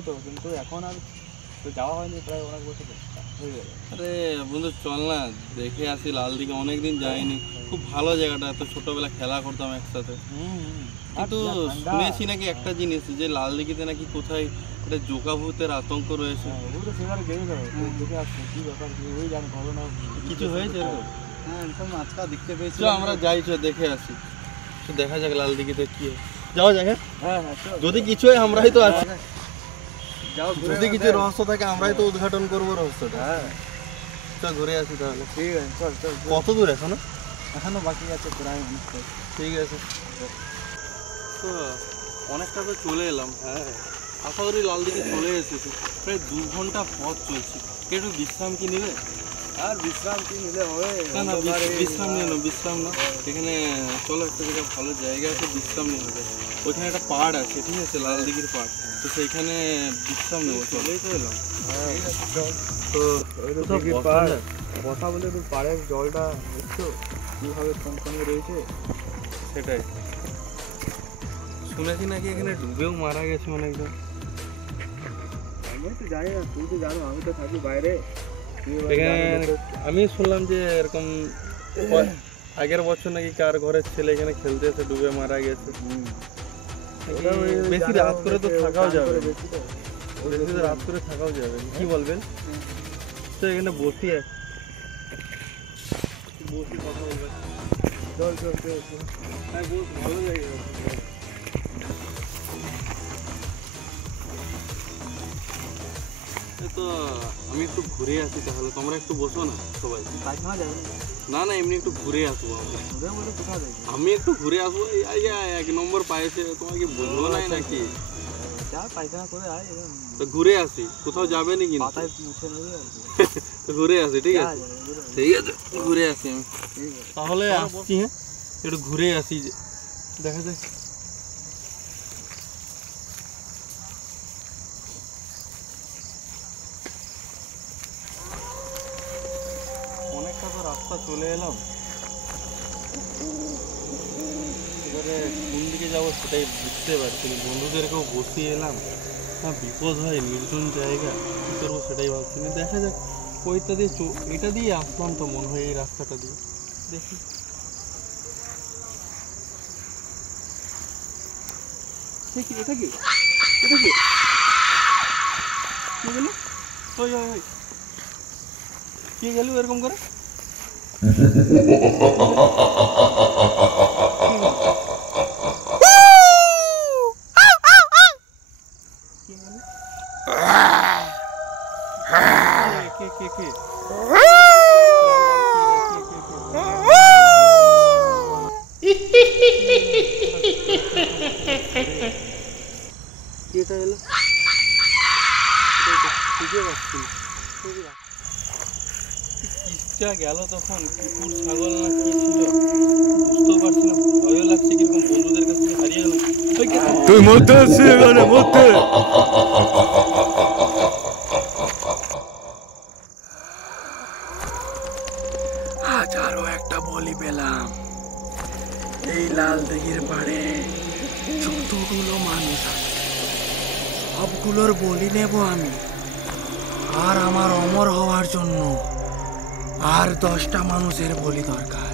হতো, কিন্তু এখন আর তো যাওয়া হয়নি প্রায় অনেক বছর হয়ে গেল। আরে বন্ধু চল না দেখে আসি লাল দিঘি, অনেকদিন যাইনি। খুব ভালো জায়গাটা, এত ছোটবেলা খেলা করতাম একসাথে। কিন্তু শুনেছি নাকি একটা জিনিস, যে লাল দিঘিতে নাকি কোথায় একটা জোকা ভূতের আতঙ্ক রয়েছে। সেবারে গেলে দেখে আসছে কি ব্যাপার, ওই জানি ঘটনা কিছু হয়েছে এরকম? হ্যাঁ সব আজকাল দেখতে পেয়েছি। আমরা যাই, দেখে আসি, দেখা যাক লাল দিঘিতে কি হয়। যাওয়া যাক। হ্যাঁ হ্যাঁ যদি কিছু হয় আমরাই তো আছি, যাও, যদি কিছু রহস্য থাকে আমরাই তো উদ্ঘাটন করবো রহস্যটা। হ্যাঁ চল ঘুরে আসি তাহলে। ঠিক আছে, চল চল। কত দূর এখনো? এখনো বাকি আছে প্রায় অনেকটা। ঠিক আছে, তো অনেকটা তো চলে এলাম। হ্যাঁ আশা করি লাল দিঘি চলে এসেছি, প্রায় 2 ঘন্টা পথ চলছি। একটু বিশ্রাম কি নেবে? আর বিশ্রাম কি নিলে হবে? না না, বিশ্রাম নিয়ে নাও, বিশ্রাম না। এখানে চলো একটা জায়গায় ভালো জায়গা আছে, বিশ্রাম নিয়ে হবে। ওইখানে একটা পাহাড় আছে, ঠিক আছে, লাল দিঘির পাহাড়, তো সেইখানে বিশ্রাম নেবো। চলেই তো এলাম। তো কথা বলে তো পাড়ের জলটা দেখছো কীভাবে থমথমে রয়েছে। সেটাই শুনেছি নাকি এখানে ডুবেও মারা গেছে অনেকজন। আমি তো জানি না, তুই তো জানো, আমি তো থাকি বাইরে। আমি শুনলাম যে এরকম আগের বছর নাকি কার ঘরের ছেলে এখানে খেলতে এসে ডুবে মারা গেছে। বেশি রাত করে তো থাকাও যাবে, বেশি রাত করে থাকাও যাবে, কি বলবেন? তো এখানে বসি কথা বলবেন। চল চল চল চল। হ্যাঁ বহুত ভালো জায়গা। তো আমি একটু ঘুরে আসি তাহলে, তোমরা একটু বসো না সবাই। পায়খানা যাবে না না, এমনি একটু ঘুরে আসবো। কোথায় যাবে? আমি একটু ঘুরে আসবো, এই 1 নম্বর পাইছে, তোমাকে বুঝবো নাই নাকি? যা পায়খানা করে আয়, তো ঘুরে আসি, কোথাও যাবে নি কিন্তু। পাতায় মুছে নেবে আর তো ঘুরে আসি, ঠিক আছে ঠিক আছে, ঘুরে আসি আমি তাহলে। আসছি, হ্যাঁ একটু ঘুরে আসি, দেখা যাক। অনেকটা তো রাস্তা চলে এলাম, এবারে কোন দিকে যাবো সেটাই বুঝতে পারছি না। বন্ধুদেরকেও বসিয়ে এলাম, হ্যাঁ বিপদ হয়, নির্জন জায়গা, কী করবো সেটাই ভাবছি না। দেখা যাক, ওইটা দিয়ে এটা দিয়ে আসলাম তো মনে হয়, এই রাস্তাটা দিয়ে দেখি। এটা কি গেল? ওই কে গেল এরকম করে? কে এটা এলো? কিসটা গেল তখন? কুকুর ছাগল না কি ছিল বুঝতেও পারছি না, ভয়ও লাগছে, কিরকম বন্ধুদের কাছ থেকে হারিয়ে গেলাম। তুই মধ্যে আসছিস এখানে মধ্যে। হাজারো একটা বলি পেলাম এই লাল দিঘির পাড়ে। যতগুলো মানুষ আছে সবগুলোর বলি নেব আমি, আর আমার অমর হওয়ার জন্য আর 10টা মানুষের বলি দরকার।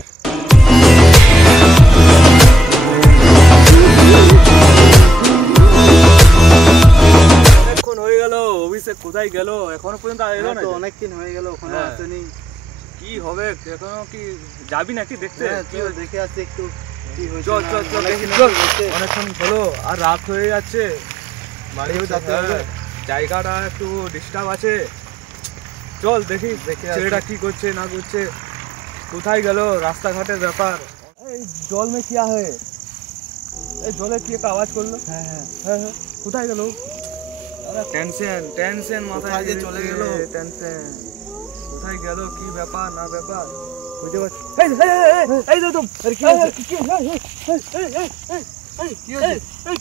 অনেকক্ষণ হয়ে গেল, অভিষেক কোথায় গেল? এখনো পর্যন্ত এলো না। অনেকদিন হয়ে গেল, ওখানে আসেনি। কি হবে এখনো? কি যাবি নাকি দেখতে? দেখে আসছি একটু কি হয়েছে। চল চল চল, অনেকক্ষণ হলো, আর রাত হয়ে যাচ্ছে, বাড়িও যেতে হবে। জায়গাটা একটু ডিস্টার্ব আছে, চল দেখি ছেলেটা কি করছে না করছে, কোথায় গেল, রাস্তাঘাটের ব্যাপার। এই জল মে কিয়া হয়? এই জলে কি একটা আওয়াজ করলো? হ্যাঁ হ্যাঁ হ্যাঁ হ্যাঁ, কোথায় গেল? টেনশন টেনশন মাথায় দিয়ে চলে গেল। টেনশন কোথায় গেল, কি ব্যাপার না ব্যাপার বুঝতে পারছি। এই তো আরে কি হয়েছে?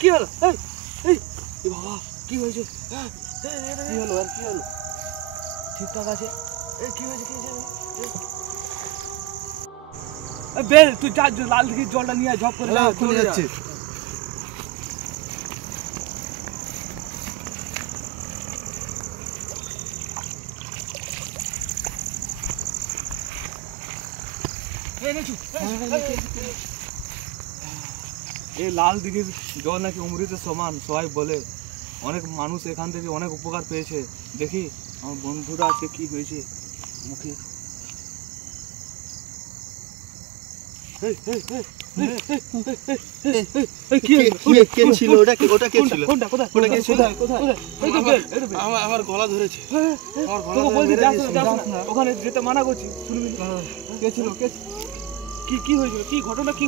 কি হলো? এই বাবা কি হয়েছে? কি হলো আর কি হলো? ঠিকঠাক আছে? এই কি হয়েছে? কি হয়েছে? বেল তুই যা, লাল দিঘির জলটা নিয়ে ঝপ করে যাচ্ছে। এই লাল দিঘির জল নাকি অমৃতের সমান সবাই বলে। অনেক মানুষ এখান থেকে অনেক উপকার পেয়েছে। দেখি আমার বন্ধুরা আজকে কি হয়েছে মুখে। কে ছিল ওটা কে ছিল? ওটা কে ছিল? আমার গলা ধরেছে। আমার গলা তোকে ধরে বলছি মেরে যাস দিয়েছে। না, যাস না। ওখানে যেতে মানা করছি, শুনবি না। কে ছিল? কি হয়েছিল? কি ঘটনা কি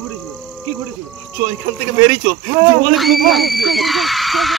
ঘটেছিল? চ এখান থেকে বেরিয়ে চ। জীবনে কোনো